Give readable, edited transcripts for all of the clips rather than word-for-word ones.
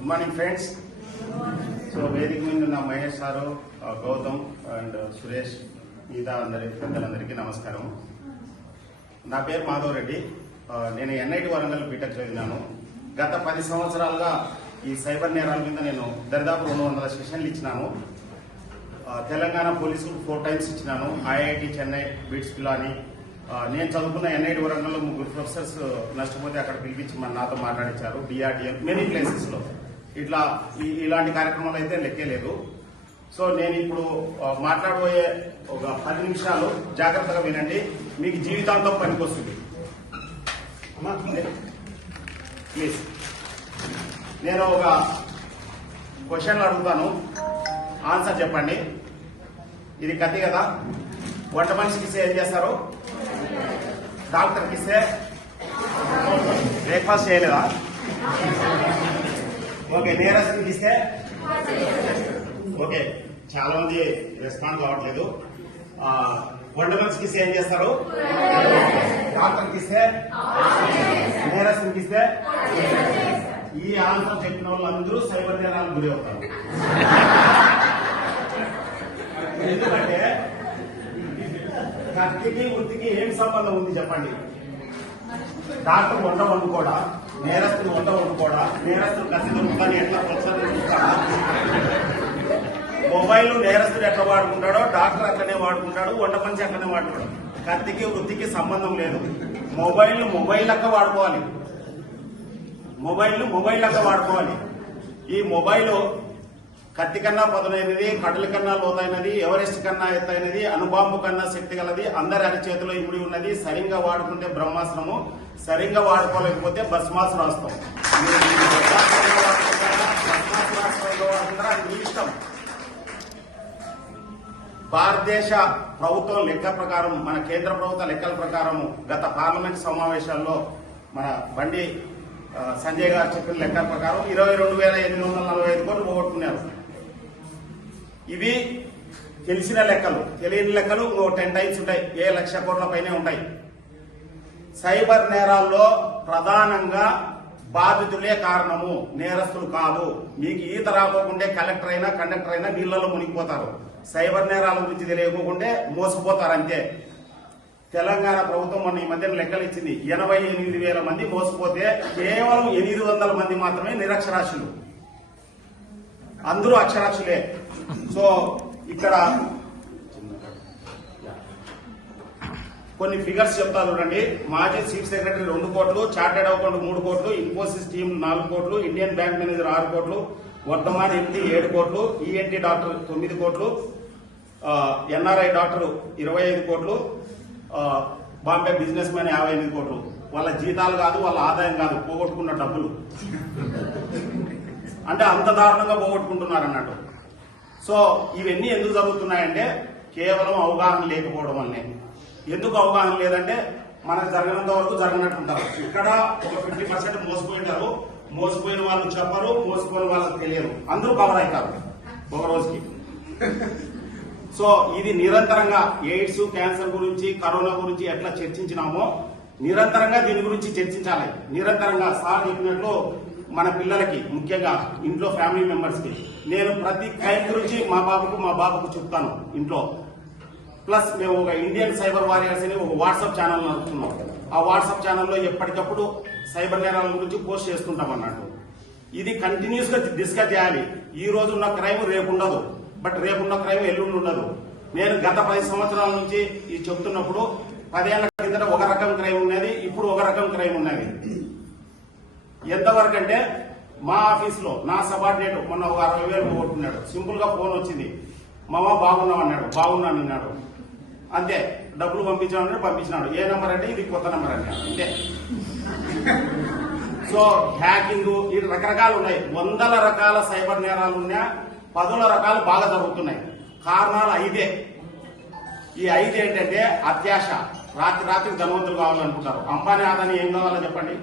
Good morning friends. So వేదిక మీద ఉన్న మహేష్ సారు, గౌతమ్ అండ్ సురేష్, మిగతా పెద్దలందరికీ నమస్కారం. నా పేరు మాధవ్ రెడ్డి. నేను ఎన్ఐటి వరంగల్ బీటెక్ చదివినాను. గత 10 సంవత్సరాలుగా ఈ సైబర్ నేరాల మీద నేను దరిదాపు 200 సెషన్లు ఇచ్చినాను. తెలంగాణ పోలీసులకు 4 టైమ్స్ ఇచ్చినాను. IIT Chennai, BITS Pilani. నేను చదువుకున్న ఎన్ఐటి వరంగల్లో 3 ప్రొఫెసర్స్ నష్టపోతే అక్కడ పిలిపించి నాతో మాట్లాడించారు. డిఆర్డిఎల్ మెనీ ప్లేసెస్ లో ఇలాంటి కార్యక్రమాలు అయితే లెక్కే లేదు. సో నేను ఇప్పుడు మాట్లాడబోయే ఒక 10 నిమిషాలు జాగ్రత్తగా వినండి, మీకు జీవితాంతం పనికొస్తుంది. ప్లీజ్, నేను ఒక క్వశ్చన్లు అడుగుతాను, ఆన్సర్ చెప్పండి. ఇది కత్తి కదా. వంట మనిషికి ఇస్తే ఏం చేస్తారు? డాక్టర్కి ఇస్తే బ్రేక్ఫాస్ట్ చేయలేదా? ఓకే, నేరస్తుడికి ఇస్తే ఓకే, చాలా మంది రెస్పాన్స్ కావట్లేదు. వంట మనిషికి ఇస్తే ఏం చేస్తారు? డాక్టర్కి ఇస్తే, నేరస్తుడికి ఇస్తే. ఈ ఆన్సర్ చెప్పిన వాళ్ళందరూ సైబర్ నేరాలకు గురి అవుతారు. ఎందుకంటే కత్తికి వృత్తికి ఏం సంబంధం ఉంది చెప్పండి? డాక్టర్ వంట వండుకోడా? నేరస్తులు వంట వండుకోడా? నేరస్తులు కత్తి దొరుకుతాని ఎట్లా ప్రోత్సహిస్తాడా? మొబైల్ నేరస్తుడు ఎట్లా వాడుకుంటాడో డాక్టర్ అట్లనే వాడుకుంటాడు, వంట మనిషి అట్లనే వాడుకుంటాడు. కత్తికి వృత్తికి సంబంధం లేదు. మొబైల్ లెక్క వాడుకోవాలి. మొబైల్ లెక్క వాడుకోవాలి. ఈ మొబైల్ కత్తి కన్నా పదునైనది, కట్టల కన్నా లోతైనది, ఎవరెస్ట్ కన్నా ఎత్తైనది, అణుబాంబు కన్నా శక్తి గలది, అందరి అరిచేతిలో ఇమిడి ఉన్నది. సరిగ్గా వాడుకుంటే బ్రహ్మాస్త్రము, సరిగ్గా వాడుకోలేకపోతే భస్మాసురాస్త్రం. మీ ఇష్టం. భారతదేశ ప్రభుత్వం లెక్క ప్రకారం, మన కేంద్ర ప్రభుత్వ లెక్కల ప్రకారం గత పార్లమెంట్ సమావేశాల్లో మన బండి సంజయ్ గారు చెప్పిన లెక్కల ప్రకారం 22,845 కోట్లు పోగొట్టుకున్నారు. ఇవి తెలిసిన లెక్కలు. తెలియని లెక్కలు 10 టైమ్స్ ఉంటాయి. 1,00,000 కోట్ల పైనే ఉంటాయి. సైబర్ నేరాల్లో ప్రధానంగా బాధితులే కారణము, నేరస్తులు కాదు. మీకు ఈత రాకోకుంటే కలెక్టర్ అయినా కండక్టర్ అయినా నీళ్లలో మునిగిపోతారు. సైబర్ నేరాల గురించి తెలియకోకుంటే మోసపోతారు అంతే. తెలంగాణ ప్రభుత్వం మొన్న ఈ మధ్యన లెక్కలు ఇచ్చింది. 88,000 మంది మోసపోతే కేవలం 800 మంది మాత్రమే నిరక్షరాస్యులు, అందరూ అక్షరాస్యులే. సో ఇక్కడ కొన్ని ఫిగర్స్ చెప్తా చూడండి. మాజీ చీఫ్ సెక్రటరీ 2 కోట్లు, చార్టెడ్ అకౌంట్ 3 కోట్లు, ఇన్ఫోసిస్ టీమ్ 4 కోట్లు, ఇండియన్ బ్యాంక్ మేనేజర్ 6 కోట్లు, వర్ధమాన్ ఎంపీ 7 కోట్లు, ఈఎన్టీ డాక్టర్ 9 కోట్లు, ఎన్ఆర్ఐ డాక్టర్ 25 కోట్లు, బాంబే బిజినెస్ మ్యాన్ 58 కోట్లు. వాళ్ళ జీతాలు కాదు, వాళ్ళ ఆదాయం కాదు, పోగొట్టుకున్న డబ్బులు. అంటే అంత దారుణంగా పోగొట్టుకుంటున్నారు అన్నట్టు. సో ఇవన్నీ ఎందుకు జరుగుతున్నాయంటే కేవలం అవగాహన లేకపోవడం వల్లనే. ఎందుకు అవగాహన లేదంటే మనకు జరగనంత వరకు జరగనట్టుంటారు. ఇక్కడ ఒక 50% మోసపోయింటారు. మోసపోయిన వాళ్ళు చెప్పరు, మోసపోయిన వాళ్ళకి తెలియదు, అందరూ కవర్ అవుతారు ఒక రోజుకి. సో ఇది నిరంతరంగా ఎయిడ్స్, క్యాన్సర్ గురించి, కరోనా గురించి ఎట్లా చర్చించినామో నిరంతరంగా దీని గురించి చర్చించాలి. నిరంతరంగా సార్ చెప్పినట్లు మన పిల్లలకి, ముఖ్యంగా ఇంట్లో ఫ్యామిలీ మెంబర్స్ కి నేను ప్రతి క్రైమ్ గురించి మా బాబుకు చెప్తాను ఇంట్లో. ప్లస్ మేము ఒక ఇండియన్ సైబర్ వారియర్స్ అని ఒక వాట్సాప్ ఛానల్ నడుపుతున్నాం. ఆ వాట్సాప్ ఛానల్లో ఎప్పటికప్పుడు సైబర్ నేరాల గురించి పోస్ట్ చేస్తుంటాం అన్నట్టు. ఇది కంటిన్యూస్ గా డిస్కస్ చేయాలి. ఈ రోజు ఉన్న క్రైమ్ రేపు ఉండదు, బట్ రేపున్న క్రైమ్ ఎల్లుండి ఉండదు. నేను గత 10 సంవత్సరాల నుంచి ఇది చెప్తున్నప్పుడు 10 ఏళ్ల కిందట ఒక రకం క్రైమ్ ఉన్నది, ఇప్పుడు ఒక రకం క్రైమ్ ఉన్నది. ఎంతవరకు అంటే మా ఆఫీస్ లో నా సబార్డినేట్ మొన్న ఒక 60,000 పోగొట్టుకున్నాడు. సింపుల్ గా ఫోన్ వచ్చింది, మామ బాగున్నావు అన్నాడు. బాగున్నాను అన్నాడు, అంతే. డబ్బులు పంపించినాడు. ఏ నంబర్ అంటే ఇది కొత్త నంబర్ అన్నాడు, అంతే. సో హ్యాకింగ్ ఇది రకరకాలు ఉన్నాయి. 100 రకాల సైబర్ నేరాలు ఉన్నా 10 రకాలు బాగా జరుగుతున్నాయి. కారణాలు 5. ఈ 5 ఏంటంటే అత్యాశ. రాత్రికి ధనవంతులు కావాలనుకుంటారు. అంబానీ ఆదాని ఏం కావాలో చెప్పండి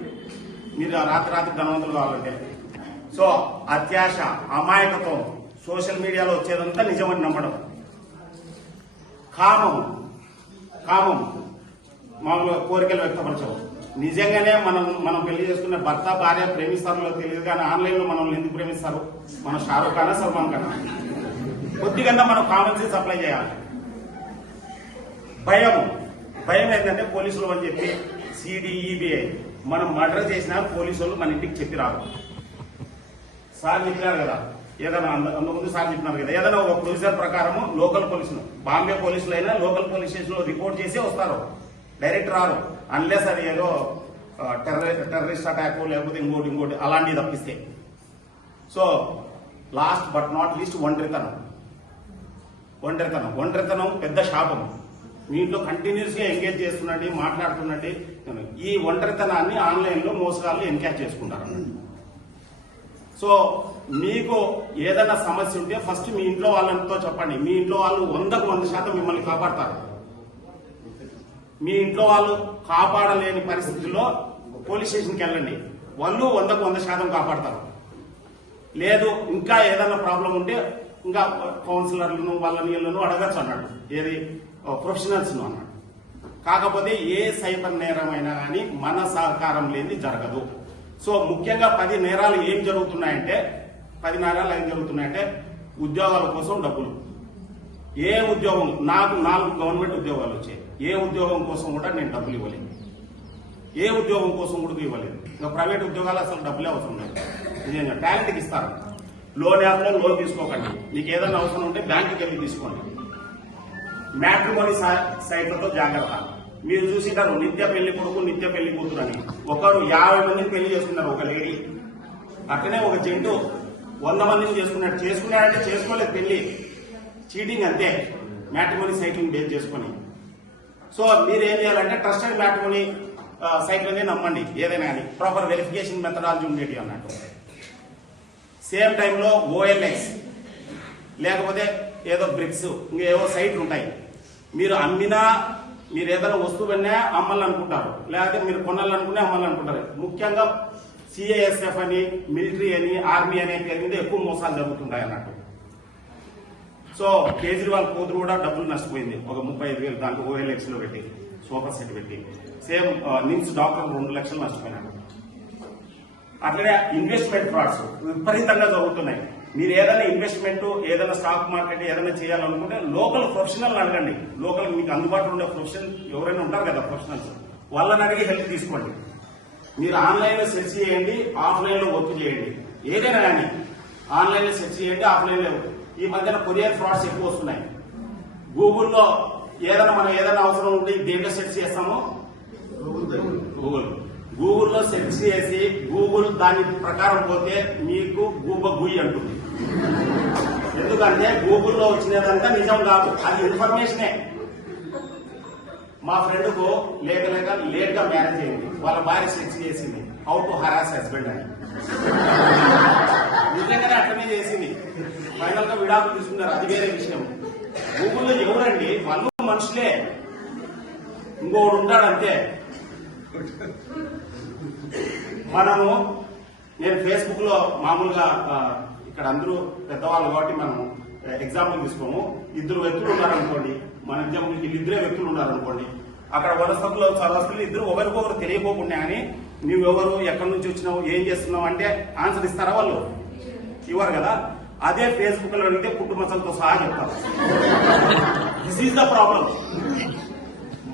మీరు రాత్రికి ధనవంతులు కావాలంటే? సో అత్యాశ, అమాయకత్వం, సోషల్ మీడియాలో వచ్చేదంతా నిజమని నమ్మడం. కామం మామూలుగా కోరికలు వ్యక్తపరచవు. నిజంగానే మనం పెళ్లి చేసుకున్న భర్త భార్య ప్రేమిస్తారో తెలియదు, కానీ ఆన్లైన్ లో మనల్ని ఎందుకు ప్రేమిస్తారు? మన షారూఖ్ ఖానా సల్మాన్ ఖానా? కొద్దిగా మనం కామన్ సెన్స్ అప్లై చేయాలి. భయం ఏంటంటే పోలీసులు అని చెప్పి సిడిఈబిఐ మనం మర్డర్ చేసినా పోలీసు వాళ్ళు మన ఇంటికి చెప్పి రాదు. సార్ చెప్పినారు కదా, ఏదైనా అందుముందు సార్ చెప్పినారు కదా, ఏదైనా ఒక ప్రొసీజర్ ప్రకారము లోకల్ పోలీసులు, బాంబే పోలీసులు అయినా లోకల్ పోలీస్ స్టేషన్ లో రిపోర్ట్ చేసి వస్తారు, డైరెక్ట్ రారు. అన్లెస్ అది ఏదో టెర్రరిస్ట్ అటాక్ లేకపోతే ఇంకోటి అలాంటివి తప్పిస్తే. So last but not least ఒంటరితనం పెద్ద శాపం. మీ ఇంట్లో కంటిన్యూస్ గా ఎంగేజ్ చేస్తున్నట్టు మాట్లాడుతున్నట్టు ఈ ఒంటరితనాన్ని ఆన్లైన్ లో మోసగాళ్ళు ఎంకరేజ్ చేసుకుంటారు. సో మీకు ఏదైనా సమస్య ఉంటే ఫస్ట్ మీ ఇంట్లో వాళ్ళతో చెప్పండి. మీ ఇంట్లో వాళ్ళు 100% మిమ్మల్ని కాపాడతారు. మీ ఇంట్లో వాళ్ళు కాపాడలేని పరిస్థితుల్లో పోలీస్ స్టేషన్కి వెళ్ళండి, వాళ్ళు 100% కాపాడతారు. లేదు ఇంకా ఏదైనా ప్రాబ్లం ఉంటే ఇంకా కౌన్సిలర్లను వాళ్ళను అడగచ్చు అన్నాడు, ఏది ప్రొఫెషనల్స్ అన్నాడు. కాకపోతే ఏ సైబర్ నేరమైనా కానీ మన సహకారం లేని జరగదు. సో ముఖ్యంగా 10 నేరాలు ఏం జరుగుతున్నాయంటే ఉద్యోగాల కోసం డబ్బులు. ఏ ఉద్యోగం, నాకు 4 గవర్నమెంట్ ఉద్యోగాలు వచ్చాయి, ఏ ఉద్యోగం కోసం కూడా నేను డబ్బులు ఇవ్వలేదు, ఏ ఉద్యోగం కోసం కూడా ఇవ్వలేదు. ఇంకా ప్రైవేట్ ఉద్యోగాలు అసలు డబ్బులే అవసరం లేదు. నిజంగా టాలెంట్కి ఇస్తారు. లోన్ యాప్లో లోన్ తీసుకోకండి, మీకు ఏదైనా అవసరం ఉంటే బ్యాంకుకి వెళ్ళి తీసుకోండి. మ్యాట్రిమోనీ సైట్లతో జాగ్రత్త. మీరు చూసింటారు నిత్య పెళ్లి కొడుకు నిత్య పెళ్లి కూతురు అని, ఒకరు 50 మందిని పెళ్లి చేసుకున్నారు ఒక లేడీ. అట్లనే ఒక జంటు 100 మందిని చేసుకున్నాడంటే చేసుకోలేదు పెళ్లి, చీటింగ్ అంతే, మ్యాట్రిమోనీ సైట్లను బేస్ చేసుకుని. సో మీరు ఏం చేయాలంటే ట్రస్టెడ్ మ్యాట్రిమోనీ సైట్లనే నమ్మండి, ఏదైనా కానీ ప్రాపర్ వెరిఫికేషన్ మెథడాలజీ ఉండేటి అన్నట్టు. సేమ్ టైంలో OLX లేకపోతే ఏదో బ్రిక్స్ ఇంకేవో సైట్లు ఉంటాయి. మీరు అమ్మినా, మీరు ఏదైనా వస్తువు అన్నా అమ్మాలనుకుంటారు, లేకపోతే మీరు కొనాలనుకునే అమ్మాలనుకుంటారు. ముఖ్యంగా CISF అని, మిలిటరీ అని, ఆర్మీ అనే పేరు మీద ఎక్కువ మోసాలు జరుగుతుంటాయి అన్నట్టు. సో కేజ్రీవాల్ కూతురు కూడా డబ్బులు నష్టపోయింది, ఒక 35,000 దాంట్లో OLX లో పెట్టి సోఫా సెట్ పెట్టి. సేమ్ నిమ్స్ డాక్టర్ 2 లక్షలు నష్టపోయినాడు. అట్లనే ఇన్వెస్ట్మెంట్ ఫ్రాడ్స్ విపరీతంగా జరుగుతున్నాయి. మీరు ఏదైనా ఇన్వెస్ట్మెంట్, ఏదైనా స్టాక్ మార్కెట్ ఏదైనా చేయాలనుకుంటే లోకల్ ప్రొఫెషనల్ అడగండి. లోకల్ మీకు అందుబాటులో ఉండే ప్రొఫెషనల్ ఎవరైనా ఉంటారు కదా ప్రొఫెషనల్స్, వాళ్ళని అడిగి హెల్ప్ తీసుకోండి. మీరు ఆన్లైన్ లో సెర్చ్ చేయండి, ఆఫ్లైన్ లో వర్క్ చేయండి. ఏదైనా కానీ ఆన్లైన్ లో సెర్చ్ చేయండి, ఆఫ్లైన్ లో. ఈ మధ్యన కొరియర్ ఫ్రాడ్స్ ఎక్కువ వస్తున్నాయి. గూగుల్లో మనం ఏదైనా అవసరం ఉంటే దేంట్లో సెర్చ్ చేస్తామో, గూగుల్లో సెర్చ్ చేసి గూగుల్ దాని ప్రకారం పోతే మీకు గుయ్యి అంటుంది. ఎందుకంటే గూగుల్లో వచ్చినదంతా నిజం కాదు, అది ఇన్ఫర్మేషనే. మా ఫ్రెండ్ కు లేట్ గా మ్యారేజ్ అయింది, వాళ్ళ భార్య సెర్చ్ చేసింది హౌ టు హరాస్ హస్బెండ్ అని. నిజంగానే అట్లనే చేసింది. ఫైనల్ గా విడాకులు తీసుకున్నారు, అది వేరే విషయం. గూగుల్లో ఎవరండి, వాళ్ళు మనుషులే, ఇంకోడు ఉంటాడంతే. నేను ఫేస్బుక్ లో మామూలుగా ఇక్కడ అందరూ పెద్దవాళ్ళు కాబట్టి మనం ఎగ్జాంపుల్ తీసుకోము. 2 వ్యక్తులు ఉన్నారనుకోండి, మన ఎగ్జాంపుల్ 2 వ్యక్తులు ఉన్నారనుకోండి. అక్కడ వనస్థకులు చదవస్తులు ఇద్దరు ఒకరికొకరు తెలియకోకుండా అని నువ్వెవరు, ఎక్కడి నుంచి వచ్చినావు, ఏం చేస్తున్నావు అంటే ఆన్సర్ ఇస్తారా? వాళ్ళు ఇవ్వరు కదా. అదే ఫేస్బుక్ లో అడిగితే పుట్టుమచ్చలతో సహా చెప్తారు. This is the problem.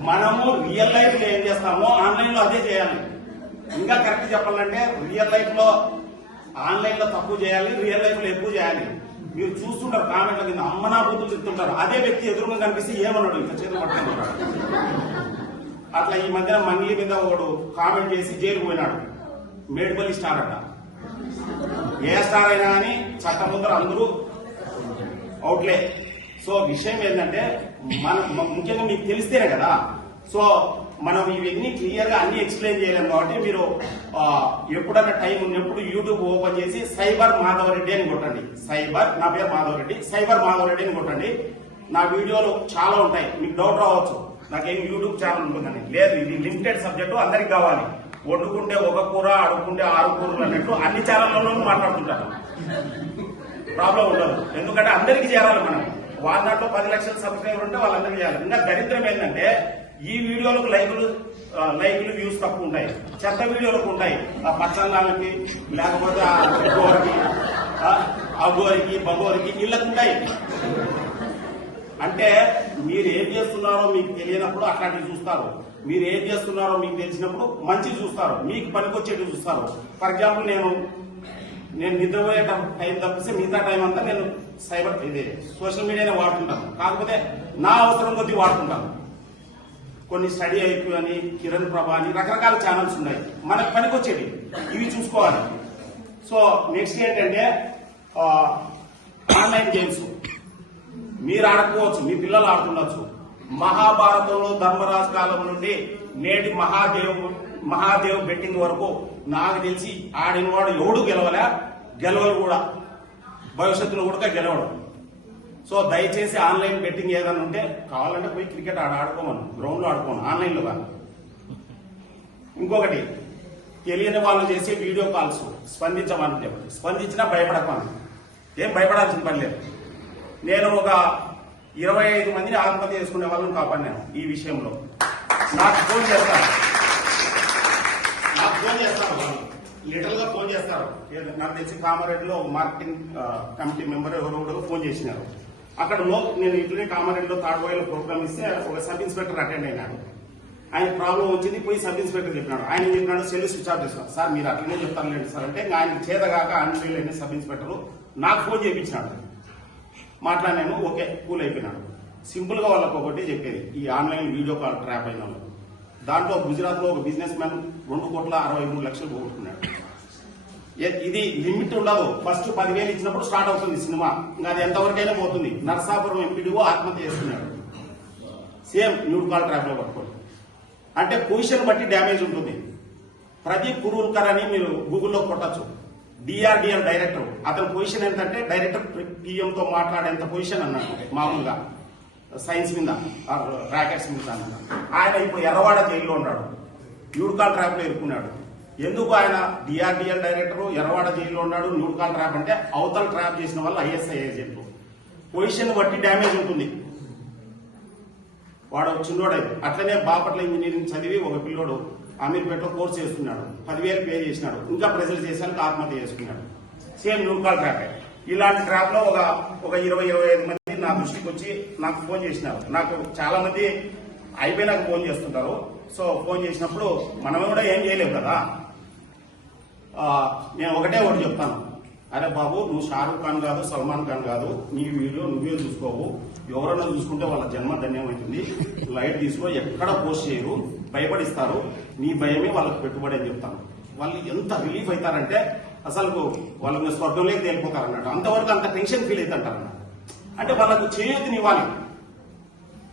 మనము రియల్ లైఫ్ లో ఏం చేస్తామో ఆన్లైన్ లో అదే చేయాలి. ఇంకా కరెక్ట్ చెప్పాలంటే రియల్ లైఫ్ లో ఆన్లైన్ లో తక్కువ చేయాలి, రియల్ లైఫ్ లో ఎక్కువ చేయాలి. మీరు చూస్తుంటారు కామెంట్ల కింద అమ్మనా బూతులు చెప్తుంటారు, అదే వ్యక్తి ఎదురుగా కనిపిస్తే ఏమన్నాడు, ఇంకా చేతులు పట్టుకుంటాడు. అట్లా ఈ మధ్యన మంగ్లీ మీద ఒకడు కామెంట్ చేసి జైలుకు పోయినాడు. మేడ్పల్లి స్టార్ అట. ఏ స్టార్ అయినా కానీ చట్టం ముందర అందరూ అవుట్లే. సో విషయం ఏంటంటే ముఖ్యంగా మీకు తెలిస్తేనే కదా. సో మనం ఇవన్నీ క్లియర్ గా అన్ని ఎక్స్ప్లెయిన్ చేయలేము కాబట్టి మీరు ఎప్పుడైనా టైం ఉన్నప్పుడు యూట్యూబ్ ఓపెన్ చేసి సైబర్ మాధవరెడ్డి అని కొట్టండి. నా పేరు మాధవరెడ్డి, సైబర్ మాధవరెడ్డి అని కొట్టండి. నా వీడియోలు చాలా ఉంటాయి. మీకు డౌట్ రావచ్చు నాకేం యూట్యూబ్ ఛానల్ ఉంటుందని. లేదు, ఇది లిమిటెడ్ సబ్జెక్టు, అందరికి కావాలి. వండుకుంటే 1 కూర, అడుక్కుంటే 6 కూరలు అన్నట్టు అన్ని ఛానళ్లలోనూ మాట్లాడుతుంటారు. ప్రాబ్లం ఉండదు, ఎందుకంటే అందరికీ చేరాలి. మనం వాళ్ళ దాంట్లో 10 లక్షల సబ్స్క్రైబర్ ఉంటే వాళ్ళందరికీ చేయాలి. ఇంకా దరిద్రం ఏంటంటే ఈ వీడియోలకు లైకులు లైక్లు వ్యూస్ తక్కువ ఉంటాయి, చెత్త వీడియోలకు ఉంటాయి. ఆ పచ్చళ్ళకి లేకపోతే ఆ గోరికి అగోరికి బగోరికి ఇళ్ళకు ఉంటాయి. అంటే మీరు ఏం చేస్తున్నారో మీకు తెలియనప్పుడు అట్లాంటివి చూస్తారు, మీరు ఏం చేస్తున్నారో మీకు తెలిసినప్పుడు మంచి చూస్తారు, మీకు పనికొచ్చేటివి చూస్తారు. ఫర్ ఎగ్జాంపుల్ నేను నిద్రపోయే టైం తప్పిస్తే మిగతా టైం అంతా నేను సోషల్ మీడియానే వాడుతుంటాను. కాకపోతే నా అవసరం కొద్దీ వాడుతుంటాను. కొన్ని స్టడీ అయిపోయి అని, కిరణ్ ప్రభా అని రకరకాల ఛానల్స్ ఉన్నాయి, మనకు పనికొచ్చేవి ఇవి చూసుకోవాలి. సో నెక్స్ట్ ఏంటంటే ఆన్లైన్ గేమ్స్ మీరు ఆడుకోవచ్చు, మీ పిల్లలు ఆడుతుండొచ్చు. మహాభారతంలో ధర్మరాజు కాలం నుండి నేటి మహాదేవ్ బెట్టింగ్ వరకు నాకు తెలిసి ఆడినవాడు ఎవడు గెలవలు కూడా, భవిష్యత్తులో కూడా గెలవడు. సో దయచేసి ఆన్లైన్ బెట్టింగ్ ఏదైనా ఉంటే కావాలంటే పోయి క్రికెట్ ఆడుకోమను, గ్రౌండ్ లో ఆడుకోమను, ఆన్లైన్ లో కాదు. ఇంకొకటి, తెలియని వాళ్ళు చేసే వీడియో కాల్స్ స్పందించమని, స్పందించినా భయపడకమని. ఏం భయపడాల్సిన పని లేదు. నేను ఒక 25 మందిని ఆత్మహత్య చేసుకునే వాళ్ళని కాపాడినాను ఈ విషయంలో. నాకు ఫోన్ చేస్తారు వాళ్ళు లిటరల్ గా ఫోన్ చేస్తారు. నాకు తెలిసి కామారెడ్డిలో మార్కెటింగ్ కమిటీ మెంబర్ ఎవరో ఫోన్ చేసినారు. అక్కడ నేను ఇట్లనే కామారెడ్డిలో తాడువాయిలో ప్రోగ్రామ్ ఇస్తే ఒక సబ్ ఇన్స్పెక్టర్ అటెండ్ అయినాడు. ఆయన ప్రాబ్లం వచ్చింది, పోయి సబ్ ఇన్స్పెక్టర్ చెప్పినాడు. ఆయన చెప్పినాడు సెల్ స్విచ్ ఆఫ్ చేస్తాను సార్, మీరు అట్లనే చెప్తారులేండి సార్ అంటే, ఆయన చేతగాక అన్వీల్ సబ్ ఇన్స్పెక్టర్ నాకు ఫోన్ చేయించినాడు. మాట్లాడినాను, ఓకే కూల్ అయిపోయినాడు. సింపుల్ గా వాళ్ళకి ఒకటి చెప్పేది, ఈ ఆన్లైన్ వీడియో కాల్ ట్రాప్ అయిన వాళ్ళు, దాంట్లో గుజరాత్ లో ఒక బిజినెస్ మ్యాన్ 2,63,00,000 పోగొట్టుకున్నాడు. ఇది లిమిట్ ఉండదు. ఫస్ట్ 10,000 ఇచ్చినప్పుడు స్టార్ట్ అవుతుంది సినిమా, ఇంకా అది ఎంతవరకైనా పోతుంది. నర్సాపురం ఎంపీడీఓ ఆత్మహత్య చేసుకున్నాడు, సేమ్ న్యూడ్ కాల్ ట్రాప్ లో పట్టుకోండి. అంటే పొజిషన్ బట్టి డ్యామేజ్ ఉంటుంది. ప్రదీప్ కురూల్కర్ అని మీరు గూగుల్లో కొట్టచ్చు, డిఆర్డిఎల్ డైరెక్టర్. అతని పొజిషన్ ఏంటంటే డైరెక్టర్ పిఎంతో మాట్లాడేంత పొజిషన్ అన్నాడు, మామూలుగా సైన్స్ మీద రాకెట్స్ మీద అన్నాడు. ఆయన ఇప్పుడు ఎర్రవాడ జైల్లో ఉన్నాడు, న్యూడ్ కాల్ ట్రాప్ లో ఇరుక్కున్నాడు. ఎందుకు ఆయన డిఆర్డిఎల్ డైరెక్టర్ ఎర్రవాడ జైల్లో ఉన్నాడు, న్యూడ్ కాల్ ట్రాప్ అంటే అవతల ట్రాప్ చేసిన వల్ల ఐఎస్ఐ ఏజెంట్. పొజిషన్ బట్టి డ్యామేజ్ ఉంటుంది. వాడు చిన్నోడు అట్లనే బాపట్ల ఇంజనీరింగ్ చదివి ఒక పిల్లోడు అమీర్పేటలో కోర్సు చేస్తున్నాడు, 10,000 పే చేసినాడు, ఇంకా ప్రెజర్ చేశానికి ఆత్మహత్య చేసుకున్నాడు. Same nude call trap. ఇలాంటి ట్రాప్ లో ఒక 20-25 మంది నా దృష్టికి వచ్చి నాకు ఫోన్ చేసినారు. నాకు చాలా మంది అయిపోయినాక ఫోన్ చేస్తుంటారు. సో ఫోన్ చేసినప్పుడు మనం కూడా ఏం చేయలేము కదా. నేను ఒకటి చెప్తాను, అరే బాబు నువ్వు షారూక్ ఖాన్ కాదు, సల్మాన్ ఖాన్ కాదు, నీ వీడియో నువ్వే చూసుకోవు, ఎవరైనా చూసుకుంటే వాళ్ళ జన్మ ధన్యమవుతుంది, లైట్ తీసుకో, ఎక్కడ పోస్ట్ చేయరు, భయపడిస్తారు, నీ భయమే వాళ్ళకి పెట్టుబడి అని చెప్తాను. వాళ్ళు ఎంత రిలీఫ్ అవుతారంటే అసలు వాళ్ళు స్వర్గంలోకి తేలిపోతారు అన్నట్టు. అంతవరకు అంత టెన్షన్ ఫీల్ అవుతుంటారు అన్నట్టు. అంటే వాళ్ళకు చేయూతనివ్వాలి.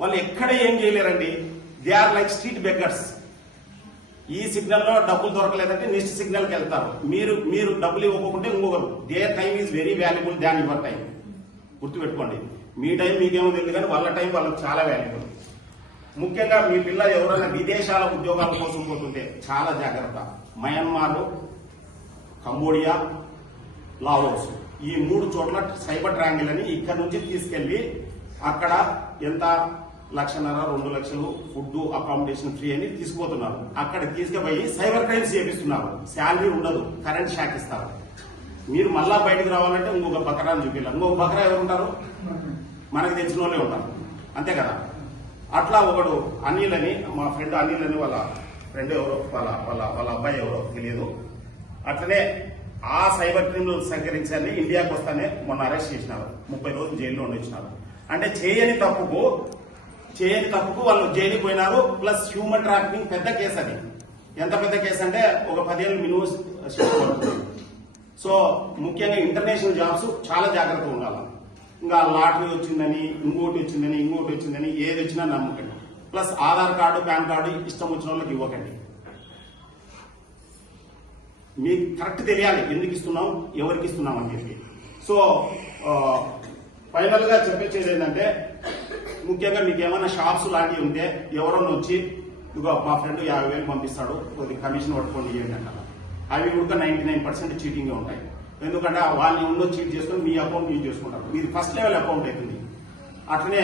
వాళ్ళు ఎక్కడ ఏం చేయలేరండి, they are like street beggars. ఈ సిగ్నల్ లో డబ్బులు దొరకలేదంటే నెక్స్ట్ సిగ్నల్ కి వెళ్తారు. మీరు డబ్బులు ఇవ్వకుంటే ఇంకొకరు. Their time is very valuable than your time. గుర్తుపెట్టుకోండి, మీ టైం మీకేమో తెలియదు కానీ వాళ్ళ టైం వాళ్ళకి చాలా వాల్యుబుల్. ముఖ్యంగా మీ పిల్లలు ఎవరైనా విదేశాల ఉద్యోగాల కోసం పోతుంటే చాలా జాగ్రత్త. మయన్మార్, కంబోడియా, లావోస్ ఈ 3 చోట్ల సైబర్ ట్రయాంగిల్ అని ఇక్కడ నుంచి తీసుకెళ్లి అక్కడ ఎంత 1,50,000 2 లక్షలు ఫుడ్ అకామిడేషన్ ఫ్రీ అని తీసుకుపోతున్నారు. అక్కడ తీసుకుపోయి సైబర్ క్రైమ్స్ చేపిస్తున్నారు. శాలరీ ఉండదు, కరెంట్ షాక్ ఇస్తారు. మీరు మళ్ళా బయటకు రావాలంటే ఇంకొక బకరాన్ని చూపించాలి. ఇంకొక బకరా ఎవరు ఉంటారు, మనకు తెలిసిన వాళ్ళే ఉంటారు, అంతే కదా. అట్లా ఒకడు అనిల్ అని, మా ఫ్రెండ్ అనిల్ అని, వాళ్ళ ఫ్రెండ్ ఎవరో, వాళ్ళ అబ్బాయి ఎవరో తెలియదు. అట్లనే ఆ సైబర్ క్రిమినల్ సహకరించాలని ఇండియాకి వస్తానే మొన్న అరెస్ట్ చేసినారు, 30 రోజులు జైల్లో ఉండిచ్చినారు. అంటే చేయని తప్పుకు వాళ్ళు జైలుకి పోయినారు. ప్లస్ హ్యూమన్ ట్రాఫికింగ్ పెద్ద కేసు. అది ఎంత పెద్ద కేసు అంటే ఒక 10 ఏళ్ళు మినిమం శిక్ష పడుతుంది. సో ముఖ్యంగా ఇంటర్నేషనల్ జాబ్స్ చాలా జాగ్రత్తగా ఉండాలి. ఇంకా లాటరీ వచ్చిందని, ఇంకోటి వచ్చిందని ఏది వచ్చినా నమ్మకండి. Plus Aadhaar card, pan card ఇష్టం వచ్చిన వాళ్ళకి ఇవ్వకండి. మీకు కరెక్ట్ తెలియాలి ఎందుకు ఇస్తున్నాం, ఎవరికి ఇస్తున్నాం అని చెప్పి. సో ఫైనల్ గా చెప్పేది ఏంటంటే, ముఖ్యంగా మీకు ఏమైనా షాప్స్ లాంటివి ఉంటే ఎవరన్నా వచ్చి ఇదిగో మా ఫ్రెండ్ 50,000 పంపిస్తాడు, కొద్ది కమిషన్ పట్టుకోండి ఇవ్వండి అంటారు. అవి కూడా 99% చీటింగ్ ఉంటాయి. ఎందుకంటే వాళ్ళని చీట్ చేసుకుని మీ అకౌంట్ యూజ్ చేసుకుంటారు. మీది ఫస్ట్ లెవెల్ అకౌంట్ అవుతుంది. అట్లనే